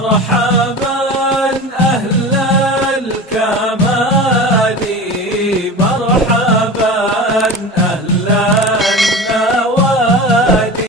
مرحبا أهل الكمال، مرحبا أهل النوادي.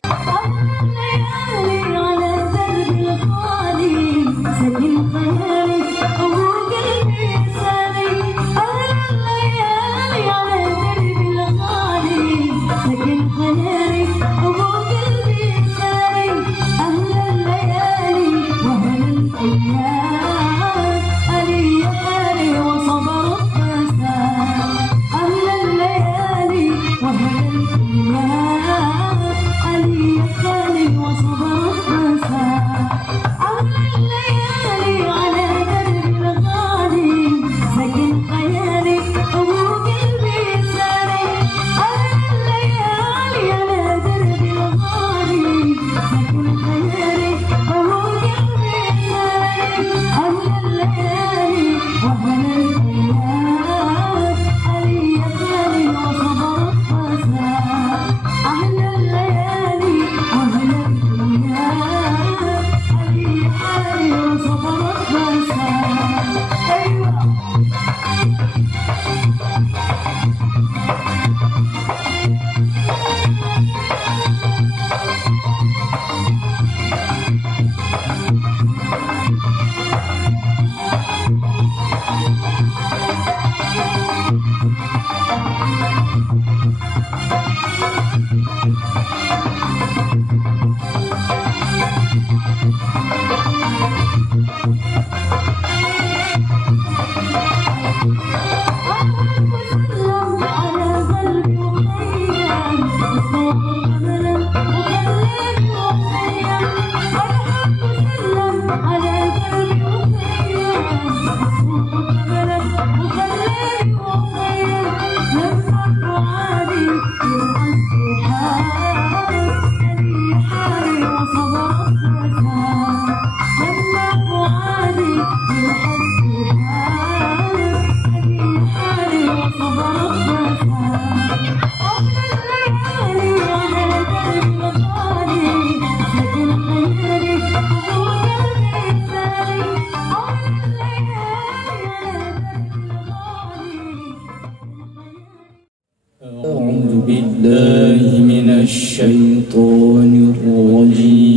أعوذ بالله من الشيطان الرجيم.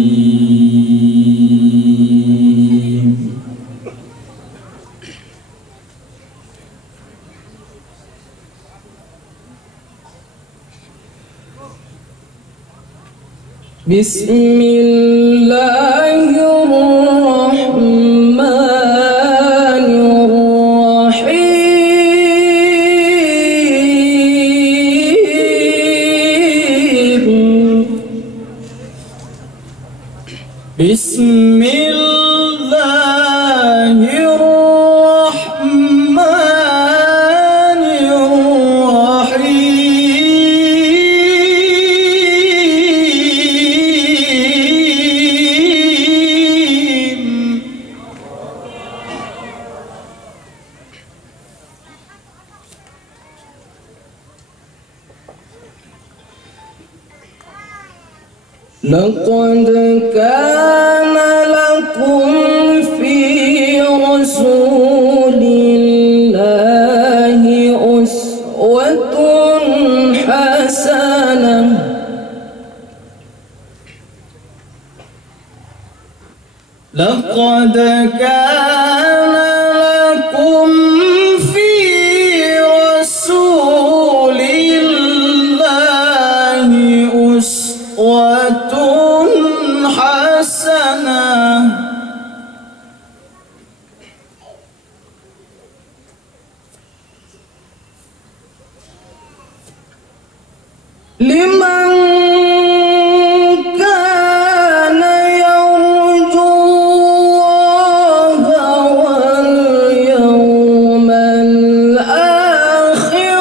بسم الله الرحمن الرحيم. بسم الله الرحمن الرحيم. لقد كان لكم في رسول الله أسوة حسنة. لقد كان لكم في رسول الله أسوة حسنة لمن كان يرجو الله واليوم الآخر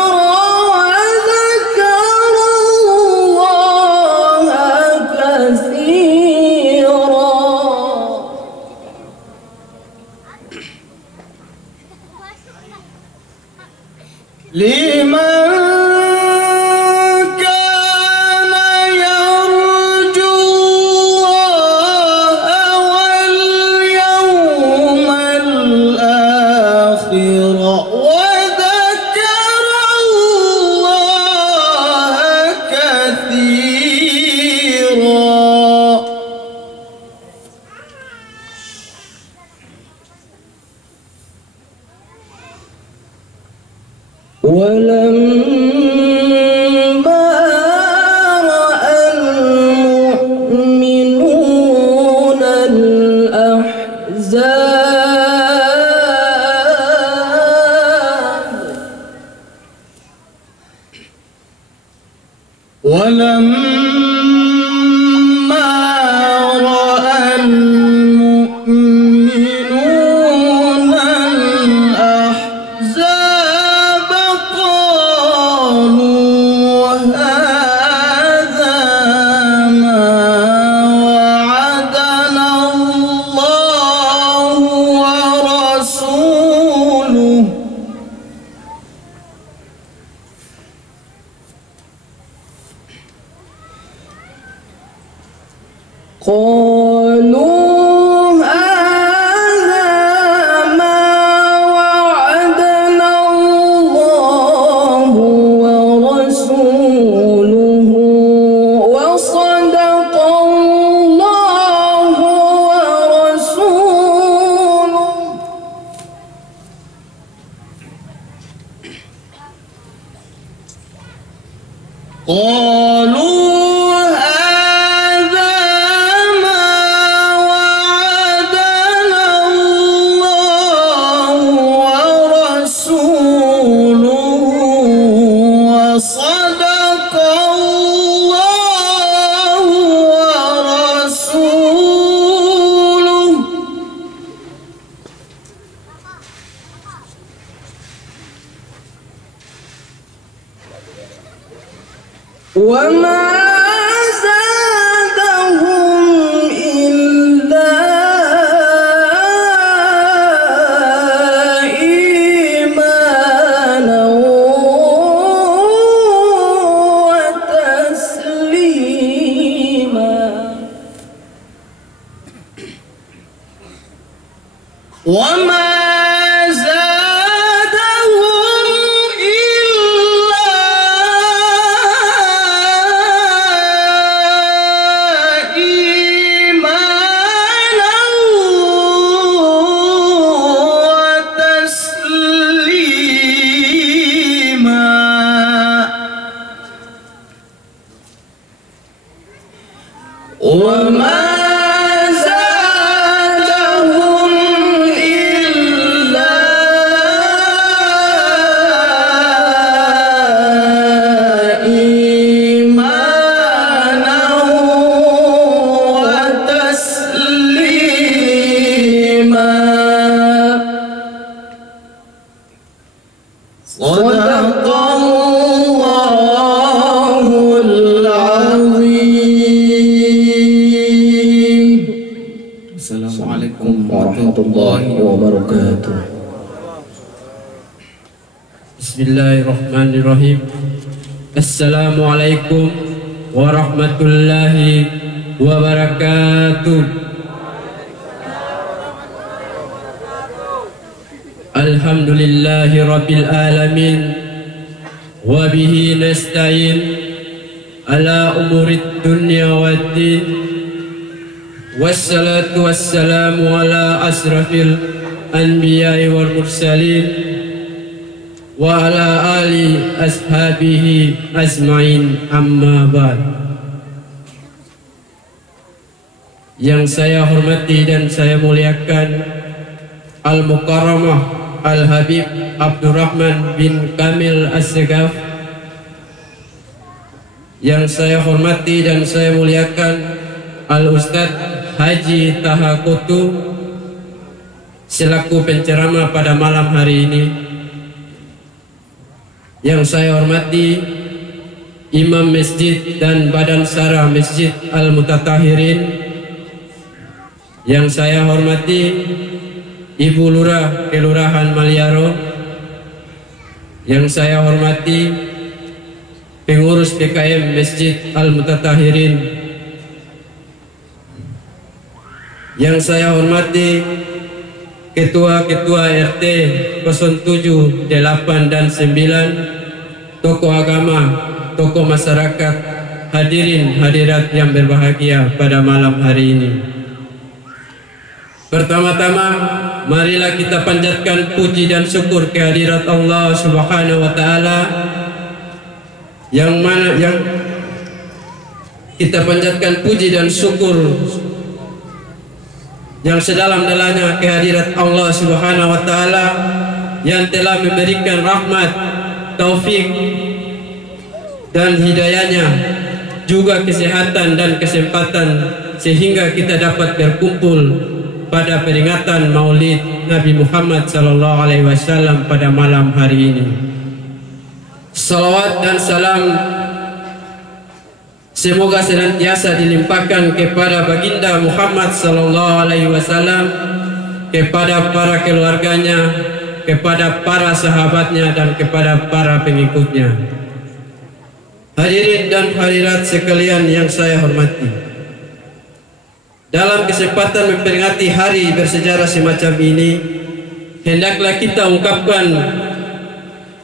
وذكر الله كثيرا. لمن كان يرجو الله واليوم ولما رأى المؤمنون الأحزاب قالوا هذا ما وعدنا الله ورسوله قالوا هذا ما وعدنا الله ورسوله وصدق الله ورسوله قالوا وما زادهم إلا إيمانا وتسليما وما وما زادهم إلا إيمانا وتسليما صدق الله العظيم. Assalamualaikum warahmatullahi wabarakatuh. Bismillahirrahmanirrahim. Assalamualaikum warahmatullahi wabarakatuh. Alhamdulillahi rabbil alamin. Wa bihi nasta'in ala umurid dunya waddin. Wassalatu wassalamu ala asrafil anbiya'i wal mursalin wa ala ali ashabihi ajma'in, amma ba'd. Yang saya hormati dan saya muliakan Al-Mukarramah Al-Habib Abdurrahman bin Kamil As-Segaf. Yang saya hormati dan saya muliakan Al-Ustadz Haji Taha Kutu selaku penceramah pada malam hari ini. Yang saya hormati Imam Masjid dan Badan Syarah Masjid Al-Mutatahirin. Yang saya hormati Ibu Lurah Kelurahan Maliaro. Yang saya hormati pengurus PKM Masjid Al-Mutatahirin. Yang saya hormati ketua-ketua RT 07, 8 dan 9, tokoh agama, tokoh masyarakat, hadirin hadirat yang berbahagia pada malam hari ini. Pertama-tama, marilah kita panjatkan puji dan syukur kehadirat Allah Subhanahu wa taala yang kita panjatkan puji dan syukur yang sedalam-dalamnya kehadirat Allah Subhanahu wa taala yang telah memberikan rahmat, taufik dan hidayahnya, juga kesehatan dan kesempatan sehingga kita dapat berkumpul pada peringatan Maulid Nabi Muhammad SAW pada malam hari ini. Salawat dan salam semoga senantiasa dilimpahkan kepada baginda Muhammad SAW, kepada para keluarganya, kepada para sahabatnya, dan kepada para pengikutnya. Hadirin dan hadirat sekalian yang saya hormati, dalam kesempatan memperingati hari bersejarah semacam ini, hendaklah kita ungkapkan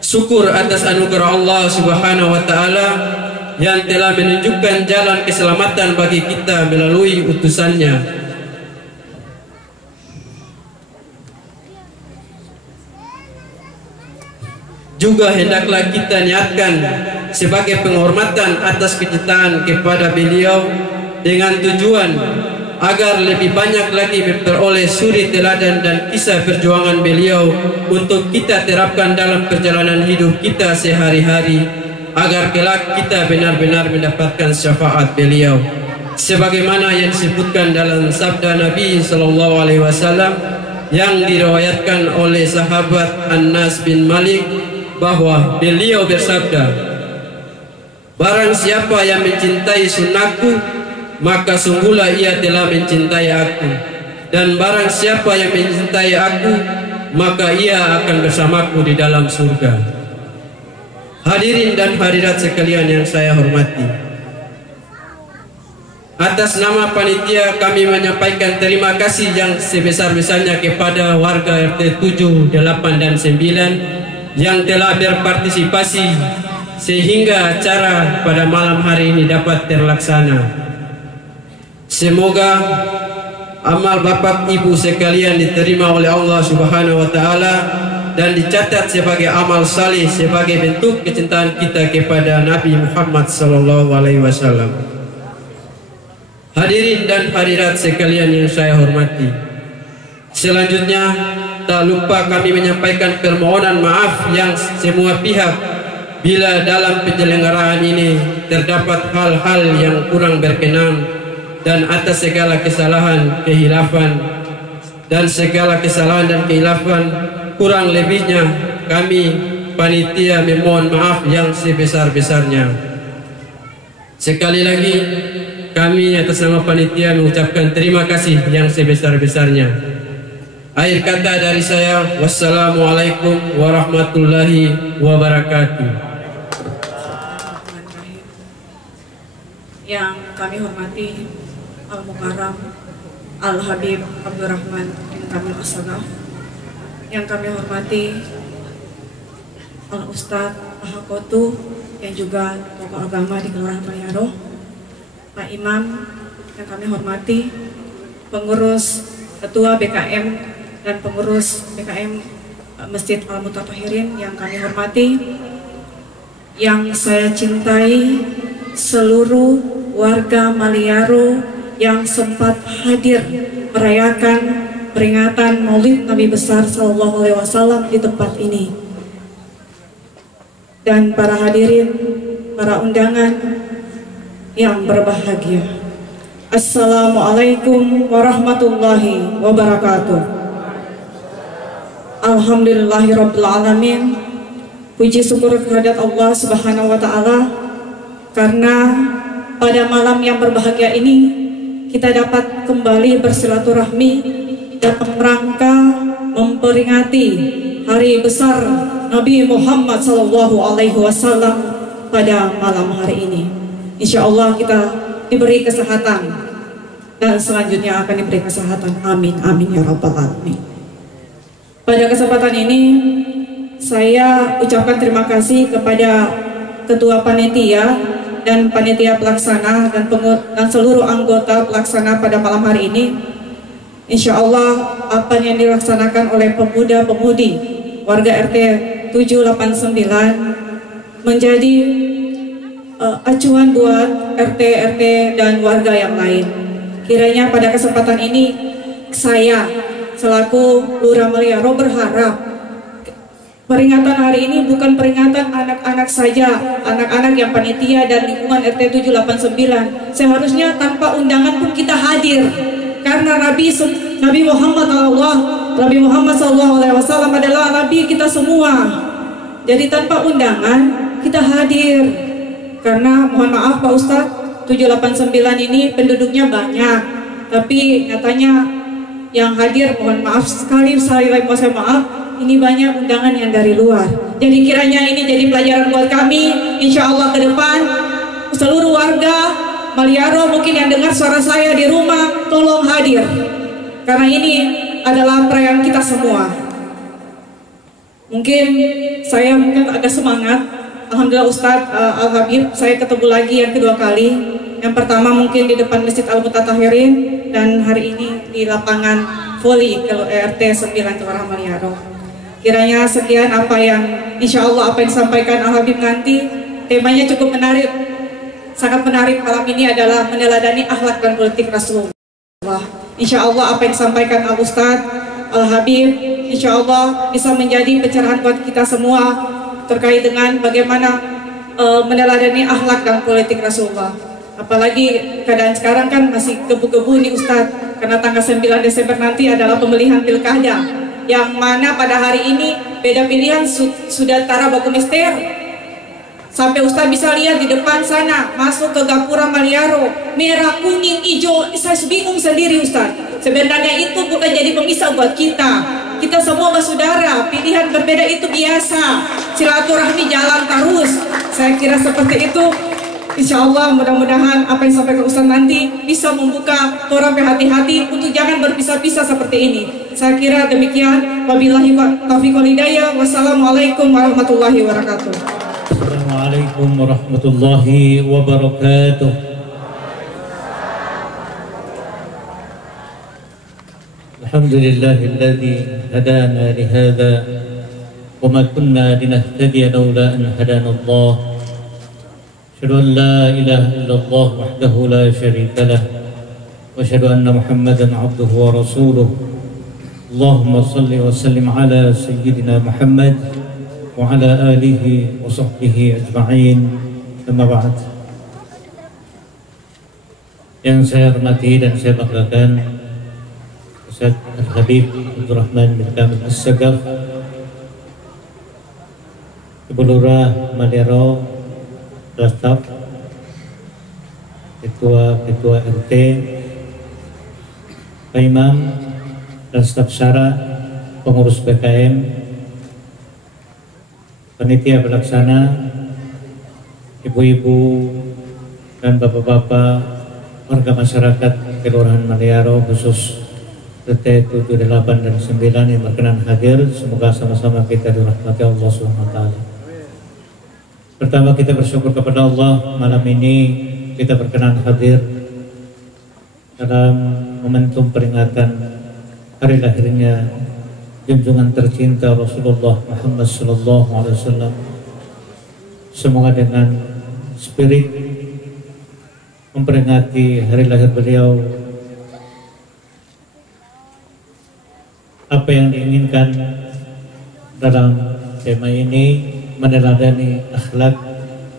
syukur atas anugerah Allah Subhanahu wa taala yang telah menunjukkan jalan keselamatan bagi kita melalui utusannya. Juga hendaklah kita niatkan sebagai penghormatan atas kecintaan kepada beliau dengan tujuan agar lebih banyak lagi memperoleh suri teladan dan kisah perjuangan beliau untuk kita terapkan dalam perjalanan hidup kita sehari-hari, agar kelak kita benar-benar mendapatkan syafaat beliau sebagaimana yang disebutkan dalam sabda Nabi SAW yang diriwayatkan oleh sahabat Anas bin Malik bahwa beliau bersabda, "Barang siapa yang mencintai sunnahku, maka sungguhlah ia telah mencintai aku, dan barang siapa yang mencintai aku, maka ia akan bersamaku di dalam surga." Hadirin dan hadirat sekalian yang saya hormati, atas nama panitia kami menyampaikan terima kasih yang sebesar-besarnya kepada warga RT 7, 8, dan 9 yang telah berpartisipasi sehingga acara pada malam hari ini dapat terlaksana. Semoga amal bapak ibu sekalian diterima oleh Allah Subhanahu wa taala dan dicatat sebagai amal salih sebagai bentuk kecintaan kita kepada Nabi Muhammad SAW. Hadirin dan hadirat sekalian yang saya hormati, selanjutnya tak lupa kami menyampaikan permohonan maaf yang semua pihak bila dalam penyelenggaraan ini terdapat hal-hal yang kurang berkenan, dan atas segala kesalahan, kehilafan, dan segala kesalahan dan kehilafan kurang lebihnya kami panitia memohon maaf yang sebesar-besarnya. Sekali lagi kami atas nama panitia mengucapkan terima kasih yang sebesar-besarnya. Akhir kata dari saya, wassalamualaikum warahmatullahi wabarakatuh. Yang kami hormati Al-Mukarram Al-Habib Abdurrahman bin Kamil As-Sagaf, yang kami hormati Al-Ustadz Tahakotu yang juga tokoh agama di Kelurahan Paliaro, Pak Imam yang kami hormati, pengurus Ketua BKM dan pengurus BKM Masjid Al-Mutatahirin yang kami hormati, yang saya cintai seluruh warga Maliaro yang sempat hadir merayakan peringatan Maulid Nabi besar SAW di tempat ini, dan para hadirin, para undangan yang berbahagia. Assalamualaikum warahmatullahi wabarakatuh. Alhamdulillahirabbil alamin. Puji syukur kehadirat Allah Subhanahu wa taala karena pada malam yang berbahagia ini kita dapat kembali bersilaturahmi dalam rangka memperingati hari besar Nabi Muhammad SAW pada malam hari ini. Insya Allah kita diberi kesehatan dan selanjutnya akan diberi kesehatan. Amin, amin ya rabbal alamin. Pada kesempatan ini saya ucapkan terima kasih kepada Ketua Panitia dan Panitia Pelaksana dan seluruh anggota pelaksana pada malam hari ini Insya Allah apa yang dilaksanakan oleh pemuda-pemudi warga RT 789 menjadi acuan buat RT dan warga yang lain. Kiranya pada kesempatan ini saya selaku Lurah Maliaro berharap peringatan hari ini bukan peringatan anak-anak saja, anak-anak yang panitia dan lingkungan RT 789. Seharusnya tanpa undangan pun kita hadir, karena Nabi Muhammad SAW adalah Nabi kita semua. Jadi tanpa undangan kita hadir, karena mohon maaf Pak Ustadz, 789 ini penduduknya banyak, tapi nyatanya yang hadir mohon maaf sekali saya maaf, ini banyak undangan yang dari luar. Jadi kiranya ini jadi pelajaran buat kami. Insya Allah ke depan seluruh warga Maliaro mungkin yang dengar suara saya di rumah, tolong hadir, karena ini adalah perayaan kita semua. Mungkin saya agak semangat. Alhamdulillah Ustadz Al-Habib, saya ketemu lagi yang kedua kali. Yang pertama mungkin di depan Masjid Al-Mutatahirin, dan hari ini di lapangan voli kalau RT 9 Kelurahan Maliaro. Kiranya sekian apa yang insya Allah apa yang disampaikan Al-Habib nanti. Temanya cukup menarik, sangat menarik malam ini adalah meneladani akhlak dan politik Rasulullah. Insya Allah apa yang disampaikan Al-Ustadz Al-Habib insya Allah bisa menjadi pencerahan buat kita semua terkait dengan bagaimana meneladani akhlak dan politik Rasulullah. Apalagi keadaan sekarang kan masih gebu-gebu nih Ustadz, karena tanggal 9 Desember nanti adalah pemilihan pilkada, yang mana pada hari ini beda pilihan sudah tara baku mister. Sampai Ustadz bisa lihat di depan sana, masuk ke Gapura Maliaro, merah, kuning, hijau, saya bingung sendiri Ustadz. Sebenarnya itu bukan jadi pemisah buat kita. Kita semua bersaudara, pilihan berbeda itu biasa. Silaturahmi jalan terus. Saya kira seperti itu. Insya Allah mudah-mudahan apa yang sampai ke Ustadz nanti bisa membuka orang berhati-hati untuk jangan berpisah-pisah seperti ini. Saya kira demikian. Wabillahi taufiq wal hidayah. Wassalamualaikum warahmatullahi wabarakatuh. Assalamualaikum warahmatullahi wabarakatuh. Alhamdulillahilladzi hadana lihada wa ma kunna linahtadiya laula an hadana Allah. Asyhadu an la ilaha illallah wahdahu la syarika lah wa asyhadu anna Muhammadan abduhu wa rasuluh. Allahumma shalli wa sallim ala sayyidina Muhammad wa ala alihi wa sahbihi ajma'in. Amma ba'd. Yang saya hormati dan saya banggakan Ustaz Al-Habib Abdurrahman bin Kamil As-Sagaf, Ibu Lurah Maliaro, staf, ketua RT, Pak Imam dan staf syara, pengurus PKM, panitia pelaksana, ibu-ibu dan bapak-bapak, warga masyarakat Kelurahan Maliaro khusus RT 78 dan 9 yang berkenan hadir. Semoga sama-sama kita dirahmati Allah SWT. Pertama kita bersyukur kepada Allah, malam ini kita berkenan hadir dalam momentum peringatan hari lahirnya junjungan tercinta Rasulullah Muhammad SAW. Semoga dengan spirit memperingati hari lahir beliau, apa yang diinginkan dalam tema ini meneladani akhlak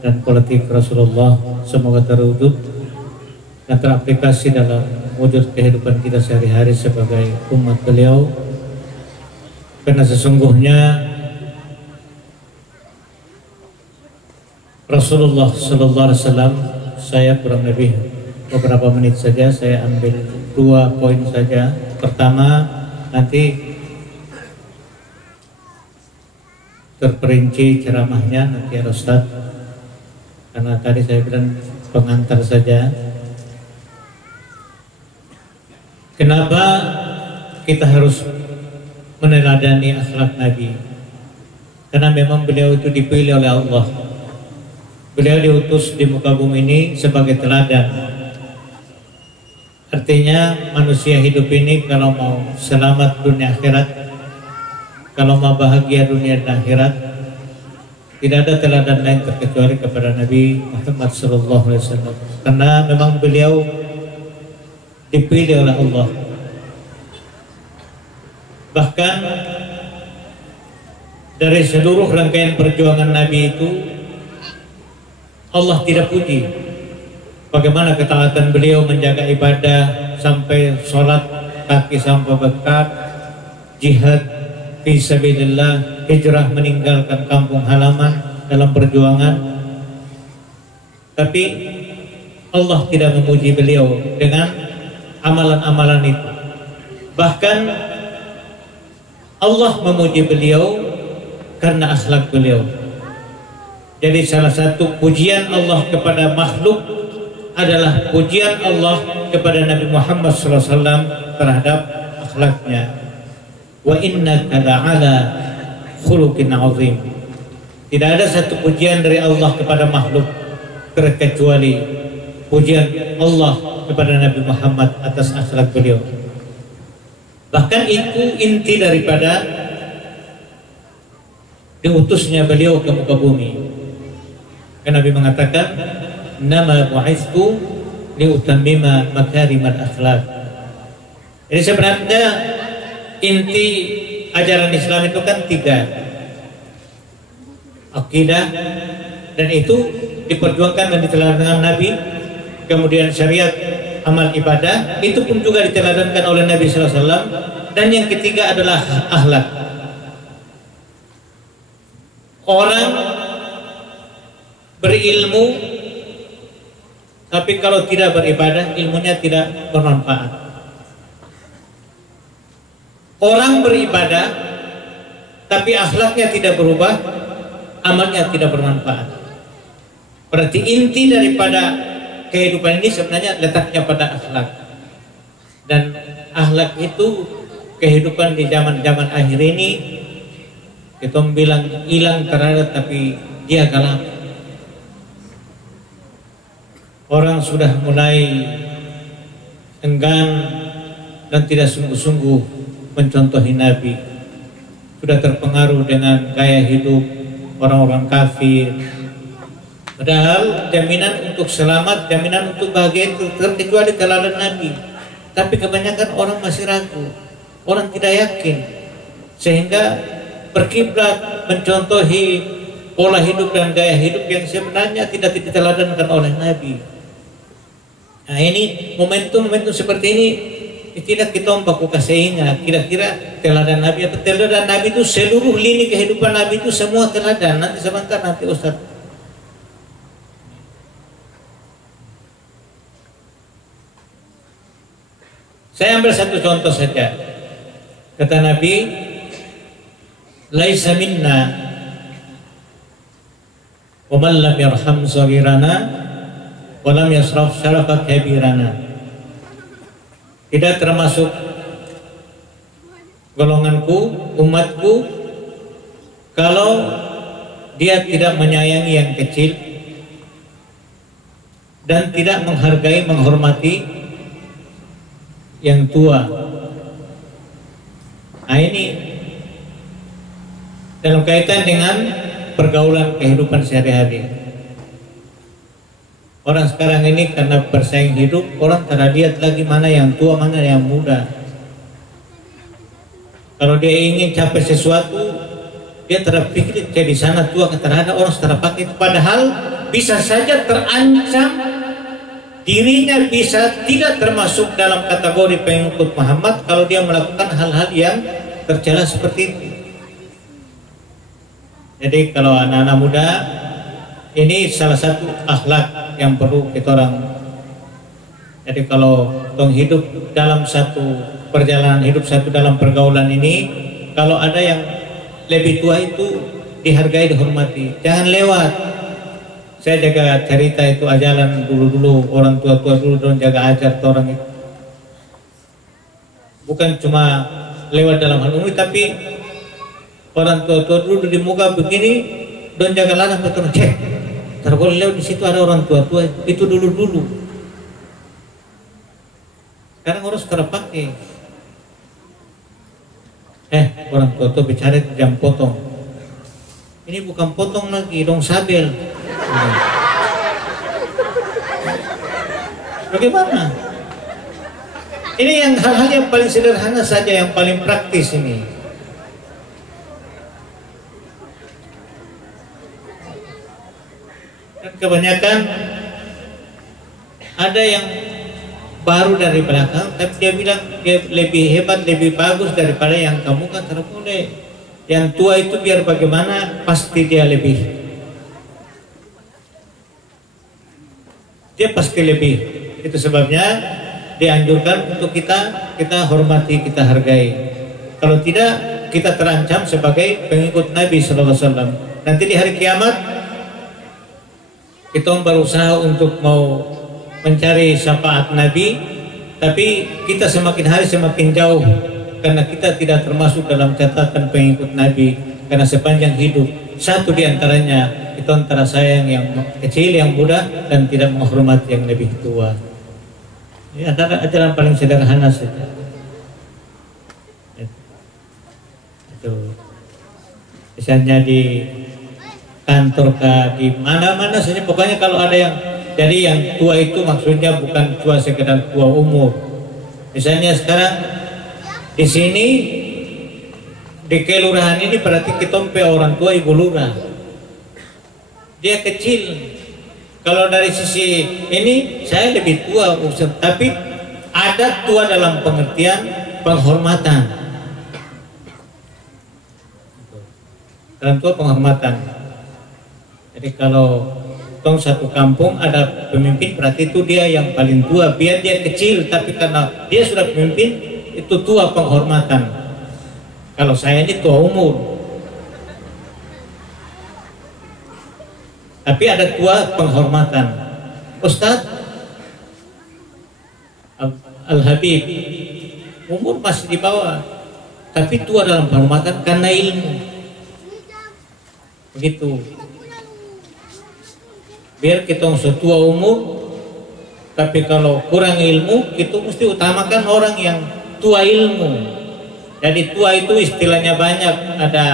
dan politik Rasulullah semoga terwujud dan teraplikasi dalam wujud kehidupan kita sehari-hari sebagai umat beliau. Karena sesungguhnya Rasulullah Sallallahu Alaihi Wasallam, saya kurang lebih beberapa menit saja, saya ambil 2 poin saja. Pertama, nanti terperinci ceramahnya nanti ya Ustaz, karena tadi saya bilang pengantar saja. Kenapa kita harus meneladani akhlak Nabi? Karena memang beliau itu dipilih oleh Allah. Beliau diutus di muka bumi ini sebagai teladan. Artinya manusia hidup ini kalau mau selamat dunia akhirat, kalau mau bahagia dunia dan akhirat, tidak ada teladan lain terkecuali kepada Nabi Muhammad SAW. Karena memang beliau dipilih oleh Allah. Bahkan dari seluruh rangkaian perjuangan Nabi itu, Allah tidak puji bagaimana ketaatan beliau menjaga ibadah sampai sholat kaki sampai bengkak, jihad fi sabilillah, hijrah meninggalkan kampung halaman dalam perjuangan. Tapi Allah tidak memuji beliau dengan amalan-amalan itu. Bahkan Allah memuji beliau karena akhlak beliau. Jadi salah satu pujian Allah kepada makhluk adalah pujian Allah kepada Nabi Muhammad SAW terhadap akhlaknya. Wa innaka la'ala khuluqin azim. Tidak ada satu pujian dari Allah kepada makhluk terkecuali pujian Allah kepada Nabi Muhammad atas akhlak beliau. Bahkan itu inti daripada diutusnya beliau ke muka bumi. Karena Nabi mengatakan, nama bu'ithu liutammima makarimal akhlak. Jadi sebenarnya inti ajaran Islam itu kan 3. Akidah, dan itu diperjuangkan dan diteladankan Nabi. Kemudian syariat, amal ibadah, itu pun juga diteladankan oleh Nabi SAW. Dan yang ketiga adalah akhlak. Orang berilmu tapi kalau tidak beribadah, ilmunya tidak bermanfaat. Orang beribadah tapi akhlaknya tidak berubah, amalnya tidak bermanfaat. Berarti inti daripada kehidupan ini sebenarnya letaknya pada akhlak. Dan akhlak itu kehidupan di zaman-zaman akhir ini, kita bilang hilang terhadap, tapi dia galak. Orang sudah mulai enggan dan tidak sungguh-sungguh mencontohi Nabi. Sudah terpengaruh dengan gaya hidup orang-orang kafir. Padahal jaminan untuk selamat, jaminan untuk bahagia itu terkecuali teladan Nabi. Tapi kebanyakan orang masih ragu, orang tidak yakin, sehingga berkiblat mencontohi pola hidup dan gaya hidup yang sebenarnya tidak diteladankan oleh Nabi. Nah, ini momentum-momentum seperti ini tidak kita baku kasih ingat. Kira-kira teladan Nabi apa? Teladan Nabi itu seluruh lini kehidupan Nabi itu semua teladan. Nanti sebentar nanti Ustaz. Saya ambil satu contoh saja. Kata Nabi, laisa minna wa man lam yarham saghirana walam yasraf syarafa kabirana. Tidak termasuk golonganku, umatku, kalau dia tidak menyayangi yang kecil dan tidak menghargai, menghormati yang tua. Nah, ini dalam kaitan dengan pergaulan kehidupan sehari-hari. Orang sekarang ini karena bersaing hidup, orang tidak lihat lagi mana yang tua, mana yang muda. Kalau dia ingin capai sesuatu, dia terpikir di sana tua, terhadap orang setelah pakai itu. Padahal bisa saja terancam dirinya bisa tidak termasuk dalam kategori pengikut Muhammad kalau dia melakukan hal-hal yang tercela seperti itu. Jadi kalau anak-anak muda, ini salah satu akhlak yang perlu kita orang. Jadi kalau tong hidup dalam satu perjalanan hidup, satu dalam pergaulan ini, kalau ada yang lebih tua itu dihargai, dihormati, jangan lewat. Saya jaga cerita itu ajaran dulu-dulu, orang tua-tua dulu don jaga ajar orang itu. Bukan cuma lewat dalam hal umum, tapi orang tua-tua dulu di muka begini don jaga larang betul. Cek, boleh lewat di situ ada orang tua-tua itu dulu-dulu. Sekarang harus terpakai. Orang tua tuh bicara jam potong. Ini bukan potong lagi, dong sabel. Bagaimana? Ini yang hal-hal yang paling sederhana saja, yang paling praktis ini. Dan kebanyakan ada yang baru dari belakang, tapi dia bilang dia lebih hebat, lebih bagus daripada yang kamu kan terpulih. Yang tua itu biar bagaimana pasti dia lebih. Dia pasti lebih. Itu sebabnya dianjurkan untuk kita hormati, kita hargai. Kalau tidak, kita terancam sebagai pengikut Nabi SAW. Nanti di hari kiamat kita berusaha untuk mau mencari syafaat Nabi, tapi kita semakin hari semakin jauh karena kita tidak termasuk dalam catatan pengikut Nabi. Karena sepanjang hidup satu di antaranya itu antara sayang yang kecil, yang muda, dan tidak menghormati yang lebih tua. Ini adalah ajaran paling sederhana saja. Itu misalnya di kantor di mana-mana saja, pokoknya kalau ada yang jadi yang tua itu maksudnya bukan tua sekedar tua umur. Misalnya sekarang di sini di kelurahan ini berarti kita orang tua ibu lurah. Dia kecil. Kalau dari sisi ini saya lebih tua, tapi ada tua dalam pengertian penghormatan. Dalam tua penghormatan. Jadi kalau satu kampung ada pemimpin, berarti itu dia yang paling tua. Biar dia kecil, tapi karena dia sudah pemimpin, itu tua penghormatan. Kalau saya ini tua umur, tapi ada tua penghormatan. Ustadz Al-Habib umur masih di bawah, tapi tua dalam penghormatan karena ilmu. Begitu. Biar kita setua umur, tapi kalau kurang ilmu, itu mesti utamakan orang yang tua ilmu. Jadi tua itu istilahnya banyak, ada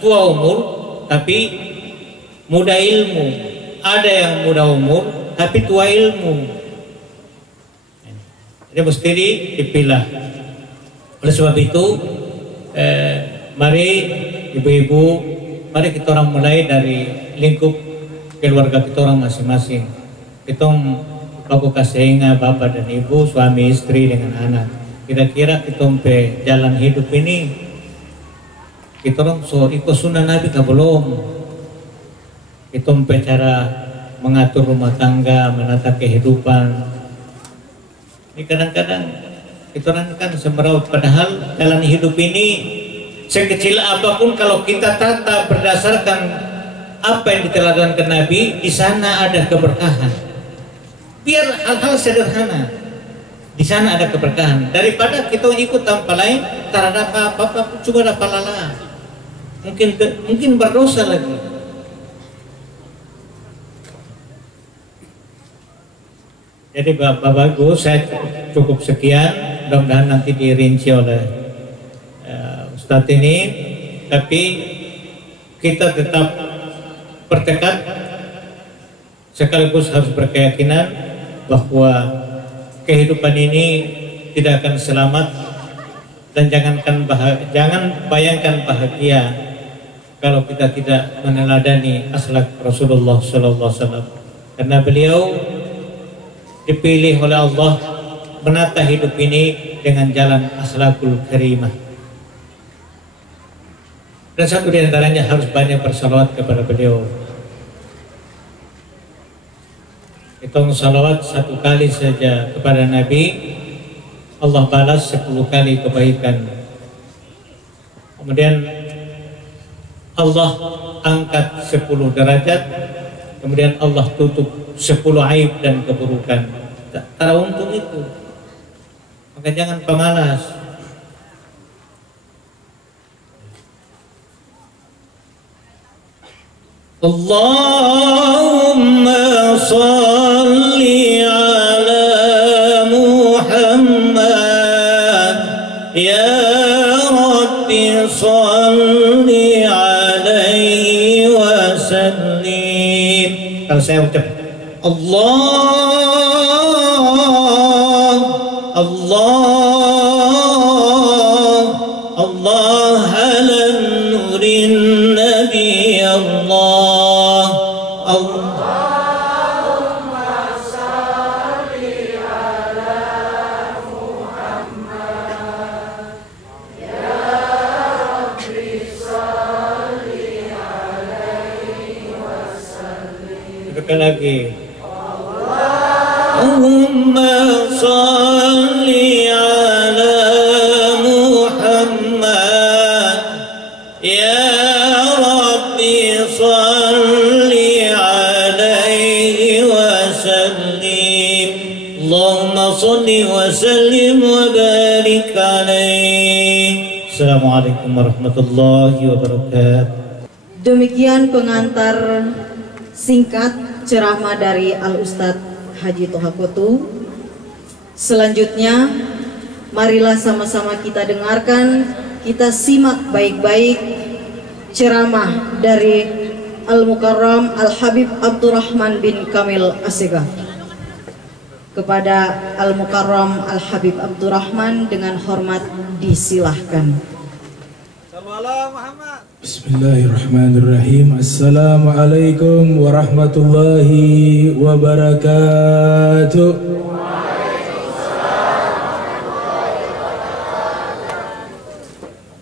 tua umur tapi muda ilmu, ada yang muda umur tapi tua ilmu. Jadi mesti dipilah. Oleh sebab itu, mari ibu-ibu, mari kita orang mulai dari lingkup keluarga kita orang masing-masing. Kita baku kasih ingat bapak dan ibu, suami istri dengan anak. Kira-kira kita jalan hidup ini kita orang so ikut sunnah Nabi kah belum? Kita cara mengatur rumah tangga, menata kehidupan. Ini kadang-kadang kita orang kan semeraut, padahal jalan hidup ini sekecil apapun kalau kita tata berdasarkan apa yang diteladankan Nabi, di sana ada keberkahan. Biar hal-hal sederhana, di sana ada keberkahan. Daripada kita ikut tanpa lain, tak ada apa-apa, cuma ada pahala. Mungkin berdosa lagi. Jadi Bapak bagus, saya cukup sekian. Mudah-mudahan nanti dirinci oleh Ustadz ini. Tapi kita tetap bertekad sekaligus harus berkeyakinan bahwa kehidupan ini tidak akan selamat, dan jangan bayangkan bahagia kalau kita tidak meneladani akhlak Rasulullah SAW, karena beliau dipilih oleh Allah menata hidup ini dengan jalan akhlakul karimah. Dan satu di antaranya harus banyak bersalawat kepada beliau. Hitung salawat 1 kali saja kepada Nabi, Allah balas 10 kali kebaikan. Kemudian Allah angkat 10 derajat. Kemudian Allah tutup 10 aib dan keburukan. Tak untung itu. Maka jangan pemalas. Allahumma salli ala Muhammad Rabbi salli alaihi wasallim. Kalau saya ucap Allah, Allah, Allah ala nurin nabi Allah, Allahumma salli ala Muhammad ya Rabbi salli alaihi wasallim. Sekali lagi Allahumma salli ala Muhammad ya Rabbi salli alaihi wasallim. Allahumma salli wa sallim wa barik alaihi. Assalamualaikum warahmatullahi wabarakatuh. Demikian pengantar singkat ceramah dari Al-Ustadz Haji Toha Kotu. Selanjutnya marilah sama-sama kita dengarkan, kita simak baik-baik ceramah dari Al-Mukarram Al-Habib Abdurrahman bin Kamil Assegaf. Kepada Al-Mukarram Al-Habib Abdurrahman dengan hormat disilahkan. Bismillahirrahmanirrahim. Assalamualaikum warahmatullahi wabarakatuh.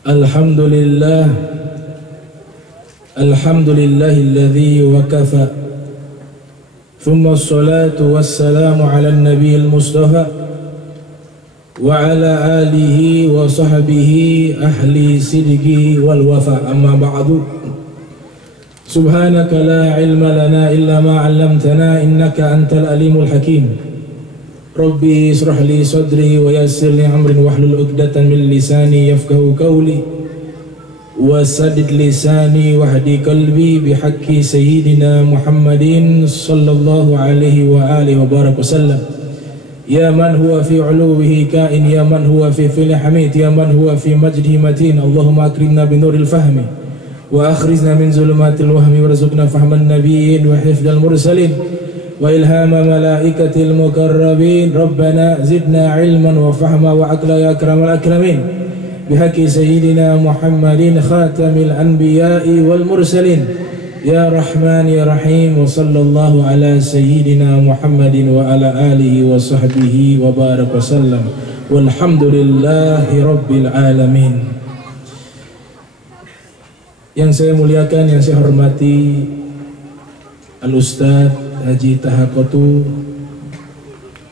Alhamdulillah, alhamdulillahilladzi wakafa. Thumma assalatu wassalamu ala nabiyil mustafa wa ala alihi wa sahbihi ahli sidqi wal wafa. Amma ba'du. Subhanaka la ilma lana illa ma 'allamtana innaka antal alimul hakim. Rabbi israh li sadri wa yassir li amri wahlul 'uqdatan min lisani yafqahu qawli wa saddid lisani wahdi qalbi bihaqqi sayyidina Muhammadin sallallahu alaihi wa alihi wa barak wasallam. Ya man huwa fi uluwihi kain, ya man huwa fi fili hamid, ya man huwa fi majdihi matin. Allahumma akrimna bi nuril fahmi wa akhrijna min zulumatil wahmi warzuqna fahman nabiyyin wa hifdzal mursalin wa ilhama malaikatil mukarrabin. Rabbana zidna ilman wa fahma wa aqla ya akramal akramin bihaqqi sayyidina Muhammadin khatamil anbiya'i wal mursalin. Ya Rahman ya Rahim, wa sallallahu ala sayyidina Muhammadin wa ala alihi wa sahbihi wa barak wa sallam, walhamdulillahi rabbil alamin. Yang saya muliakan, yang saya hormati Al-Ustadz Haji Toha Kotu,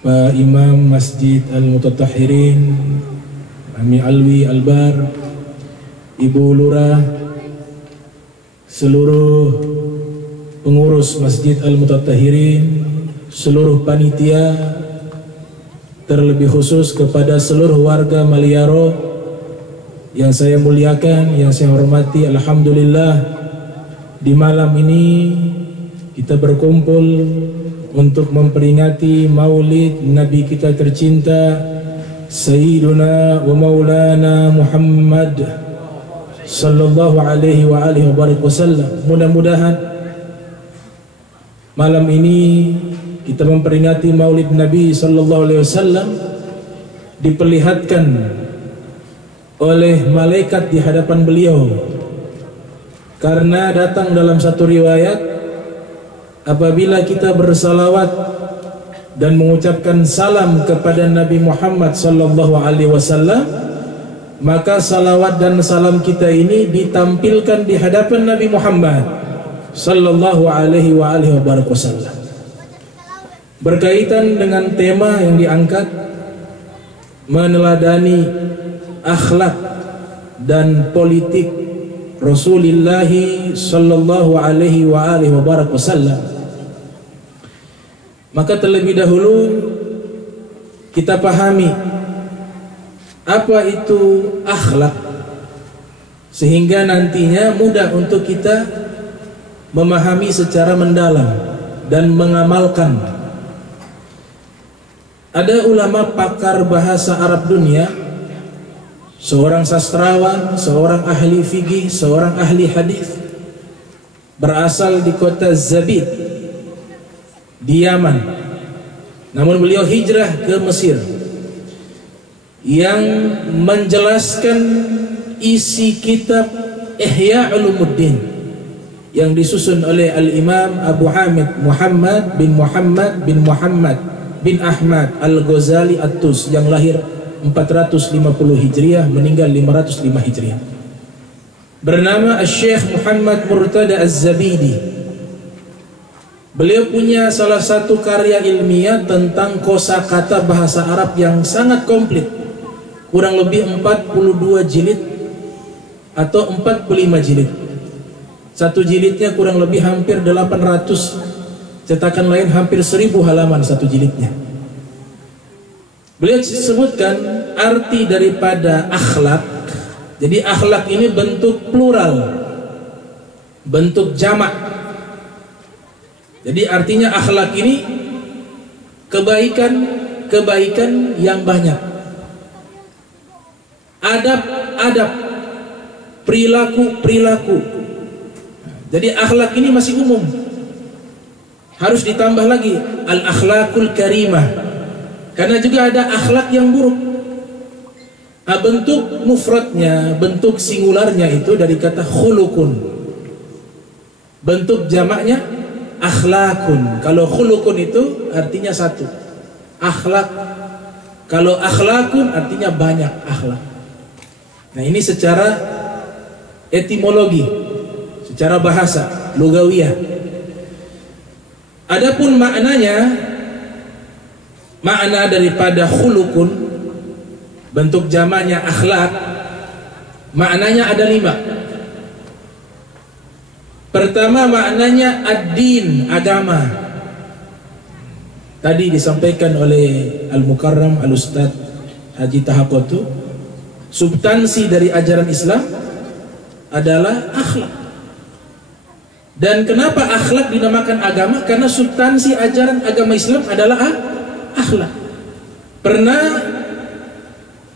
Pak Imam Masjid Al-Mutatahhirin, Ami Alwi Albar, Ibu Lurah, seluruh pengurus Masjid Al-Mutatahhirin, seluruh panitia, terlebih khusus kepada seluruh warga Maliaro yang saya muliakan, yang saya hormati. Alhamdulillah, di malam ini kita berkumpul untuk memperingati maulid Nabi kita tercinta Sayyiduna wa Maulana Muhammad sallallahu alaihi wa alihi wasallam. Mudah-mudahan malam ini kita memperingati maulid Nabi sallallahu alaihi wasallam diperlihatkan oleh malaikat di hadapan beliau, karena datang dalam satu riwayat, apabila kita bersalawat dan mengucapkan salam kepada Nabi Muhammad sallallahu alaihi wasallam, maka salawat dan salam kita ini ditampilkan di hadapan Nabi Muhammad sallallahu alaihi wasallam. Berkaitan dengan tema yang diangkat, meneladani akhlak dan politik Rasulullah sallallahu alaihi wasallam. Maka terlebih dahulu kita pahami apa itu akhlak, sehingga nantinya mudah untuk kita memahami secara mendalam dan mengamalkan. Ada ulama pakar bahasa Arab dunia seorang sastrawan, seorang ahli fikih, seorang ahli hadis, berasal di kota Zabid di Yaman. Namun beliau hijrah ke Mesir, yang menjelaskan isi kitab Ihya Ulumuddin yang disusun oleh Al-Imam Abu Hamid Muhammad bin Muhammad bin Muhammad bin Ahmad Al-Ghazali At-Tus, yang lahir 450 Hijriah, meninggal 505 Hijriah, bernama Syekh Muhammad Murtada Az-Zabidi. Beliau punya salah satu karya ilmiah tentang kosakata bahasa Arab yang sangat komplit, kurang lebih 42 jilid atau 45 jilid. Satu jilidnya kurang lebih hampir 800, cetakan lain hampir 1000 halaman satu jilidnya. Beliau sebutkan arti daripada akhlak. Jadi akhlak ini bentuk plural, bentuk jamak. Jadi artinya akhlak ini kebaikan yang banyak, adab, perilaku. Jadi akhlak ini masih umum, harus ditambah lagi al-akhlakul karimah, karena juga ada akhlak yang buruk. Nah, bentuk mufradnya, bentuk singularnya itu dari kata khulukun, bentuk jamaknya akhlakun. Kalau khulukun itu artinya satu, akhlak. Kalau akhlakun artinya banyak akhlak. Nah, ini secara etimologi, secara bahasa lugawiyah. Adapun makna daripada khulukun, bentuk jamaknya akhlak, maknanya ada 5. Pertama, maknanya ad-din, agama. Tadi disampaikan oleh Al-Mukarram Al-Ustadz Haji Tahakotu, substansi dari ajaran Islam adalah akhlak. Dan kenapa akhlak dinamakan agama? Karena substansi ajaran agama Islam adalah akhlak. Pernah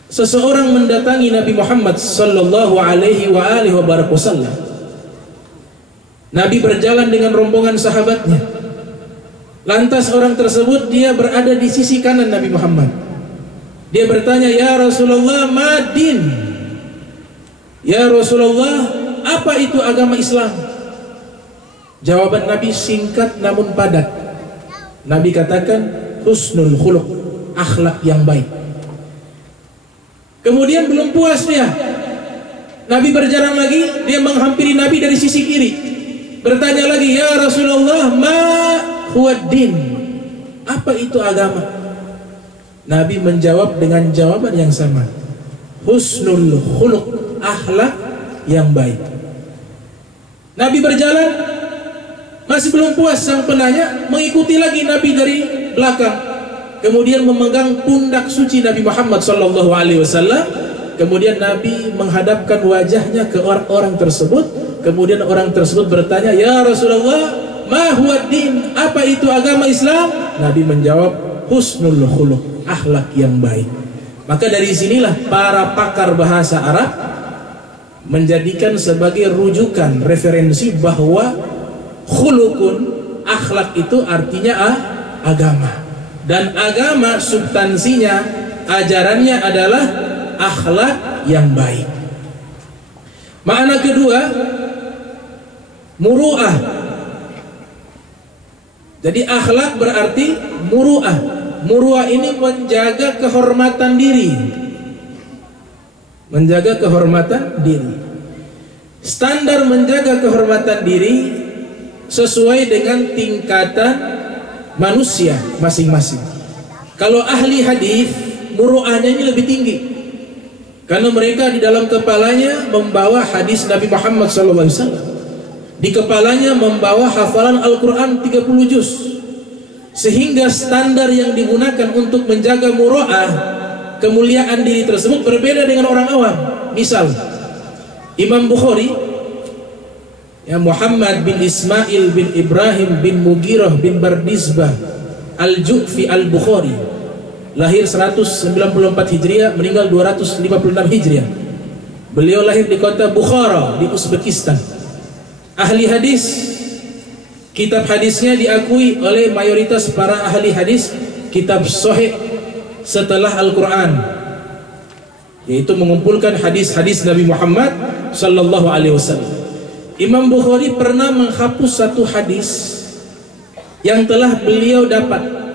seseorang mendatangi Nabi Muhammad sallallahu alaihi wasallam. Nabi berjalan dengan rombongan sahabatnya. Lantas orang tersebut dia berada di sisi kanan Nabi Muhammad. Dia bertanya, "Ya Rasulullah, madin?" Ya Rasulullah, apa itu agama Islam? Jawaban Nabi singkat namun padat. Nabi katakan, husnul khuluq, akhlak yang baik. Kemudian belum puas dia, Nabi berjalan lagi, dia menghampiri Nabi dari sisi kiri, bertanya lagi, "Ya Rasulullah, ma huwad din?" Apa itu agama? Nabi menjawab dengan jawaban yang sama, husnul khuluq, akhlak yang baik. Nabi berjalan, masih belum puas sang penanya, mengikuti lagi Nabi dari belakang, kemudian memegang pundak suci Nabi Muhammad SAW. Kemudian Nabi menghadapkan wajahnya ke orang tersebut. Kemudian orang tersebut bertanya, "Ya Rasulullah, ma huwad din?" Apa itu agama Islam? Nabi menjawab, husnul khuluq, akhlak yang baik. Maka dari sinilah para pakar bahasa Arab menjadikan sebagai rujukan, referensi bahwa khulukun, akhlak itu artinya agama. Dan agama substansinya, ajarannya adalah akhlak yang baik. Makna kedua, muru'ah. Jadi akhlak berarti muru'ah. Muru'ah ini menjaga kehormatan diri. Menjaga kehormatan diri. Standar menjaga kehormatan diri sesuai dengan tingkatan manusia masing-masing. Kalau ahli hadis, muru'ahnya ini lebih tinggi, karena mereka di dalam kepalanya membawa hadis Nabi Muhammad SAW. Di kepalanya membawa hafalan Al-Quran 30 juz. Sehingga standar yang digunakan untuk menjaga muru'ah, kemuliaan diri tersebut berbeda dengan orang awam. Misal Imam Bukhari, ya, Muhammad bin Ismail bin Ibrahim bin Mughirah bin Bardizbah Al-Ju'fi Al-Bukhari, lahir 194 Hijriah, meninggal 256 Hijriah. Beliau lahir di kota Bukhara di Uzbekistan. Ahli hadis, kitab hadisnya diakui oleh mayoritas para ahli hadis kitab sahih setelah Al-Quran, yaitu mengumpulkan hadis-hadis Nabi Muhammad sallallahu alaihi wasallam. Imam Bukhari pernah menghapus satu hadis yang telah beliau dapat